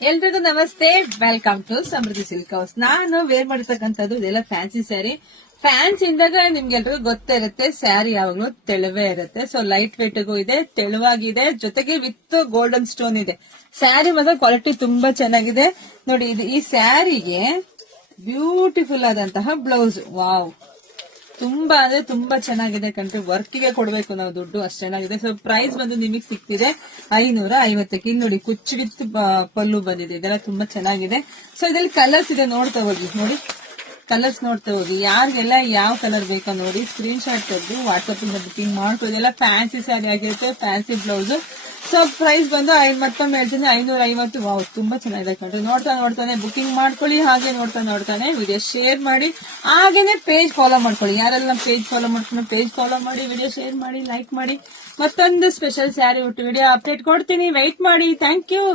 ಎಲ್ರಿಗೂ ನಮಸ್ತೆ, welcome to Samruddhi silk house. ನಾನು ವೇರ್ ಮಾಡಿರ್ತಕ್ಕಂಥದ್ದು ಇದೆಲ್ಲ ಫ್ಯಾನ್ಸಿ ಸ್ಯಾರಿ. ಫ್ಯಾನ್ಸಿ ಇಂದಾಗ ನಿಮ್ಗೆಲ್ರಿಗೂ ಗೊತ್ತಿರುತ್ತೆ, ಸ್ಯಾರಿ ಯಾವಾಗ್ಲೂ ತೆಳುವೇ ಇರುತ್ತೆ. ಸೊ ಲೈಟ್ ವೇಟ್ಗೂ ಇದೆ, ತೆಳುವಾಗಿದೆ, ಜೊತೆಗೆ ವಿತ್ ಗೋಲ್ಡನ್ ಸ್ಟೋನ್ ಇದೆ. ಸ್ಯಾರಿ ಮಾತ್ರ ಕ್ವಾಲಿಟಿ ತುಂಬಾ ಚೆನ್ನಾಗಿದೆ. ನೋಡಿ, ಇದು ಈ ಸ್ಯಾರಿಗೆ ಬ್ಯೂಟಿಫುಲ್ ಆದಂತಹ ಬ್ಲೌಸ್. ವಾವ್, ತುಂಬಾ ಅಂದ್ರೆ ತುಂಬಾ ಚೆನ್ನಾಗಿದೆ ಕಣ್ರಿ. ವರ್ಕ್ಗೆ ಕೊಡ್ಬೇಕು ನಾವು ದುಡ್ಡು, ಅಷ್ಟು ಚೆನ್ನಾಗಿದೆ. ಸೊ ಪ್ರೈಸ್ ಬಂದು ನಿಮಗೆ ಸಿಗ್ತಿದೆ 550ಕ್ಕೆ. ಇಲ್ಲಿ ನೋಡಿ, ಕುಚ್ಚು ವಿತ್ ಪಲ್ಲು ಬಂದಿದೆ. ಇದೆಲ್ಲ ತುಂಬಾ ಚೆನ್ನಾಗಿದೆ. ಸೊ ಇದ್ರಲ್ಲಿ ಕಲರ್ಸ್ ಇದೆ, ನೋಡ್ತಾ ಹೋಗಿ. ನೋಡಿ, ಕಲರ್ಸ್ ನೋಡ್ತಾ ಹೋಗಿ. ಯಾರಿಗೆಲ್ಲ ಯಾವ ಕಲರ್ ಬೇಕೋ ನೋಡಿ, ಸ್ಕ್ರೀನ್ ಶಾಟ್ ತೆಗೆದು ವಾಟ್ಸ್ಆಪ್ ಇಂದ ಬುಕಿಂಗ್ ಮಾಡ್ಕೊಳ್ಳಿ. ಎಲ್ಲ ಫ್ಯಾನ್ಸಿ ಸ್ಯಾರಿ ಆಗಿರುತ್ತೆ, ಫ್ಯಾನ್ಸಿ ಬ್ಲೌಸ್. ಸೊ ಪ್ರೈಸ್ ಬಂದು ಮತ್ತೊಮ್ಮೆ ಹೇಳ್ತೀನಿ 550. ವಾವ್, ತುಂಬಾ ಚೆನ್ನಾಗಿದೆ ಕಣ್ರಿ. ನೋಡ್ತಾನೆ ಬುಕಿಂಗ್ ಮಾಡ್ಕೊಳ್ಳಿ. ಹಾಗೆ ನೋಡ್ತಾನೆ ವಿಡಿಯೋ ಶೇರ್ ಮಾಡಿ. ಹಾಗೇನೆ ಪೇಜ್ ಫಾಲೋ ಮಾಡ್ಕೊಳ್ಳಿ. ಯಾರೆಲ್ಲ ಪೇಜ್ ಫಾಲೋ ಮಾಡ್ಕೊಂಡು ಪೇಜ್ ಫಾಲೋ ಮಾಡಿ, ವಿಡಿಯೋ ಶೇರ್ ಮಾಡಿ, ಲೈಕ್ ಮಾಡಿ. ಮತ್ತೊಂದು ಸ್ಪೆಷಲ್ ಸ್ಯಾರಿ ಒಟ್ಟು ವಿಡಿಯೋ ಅಪ್ಡೇಟ್ ಕೊಡ್ತೀನಿ, ವೆಯ್ಟ್ ಮಾಡಿ. Thank you.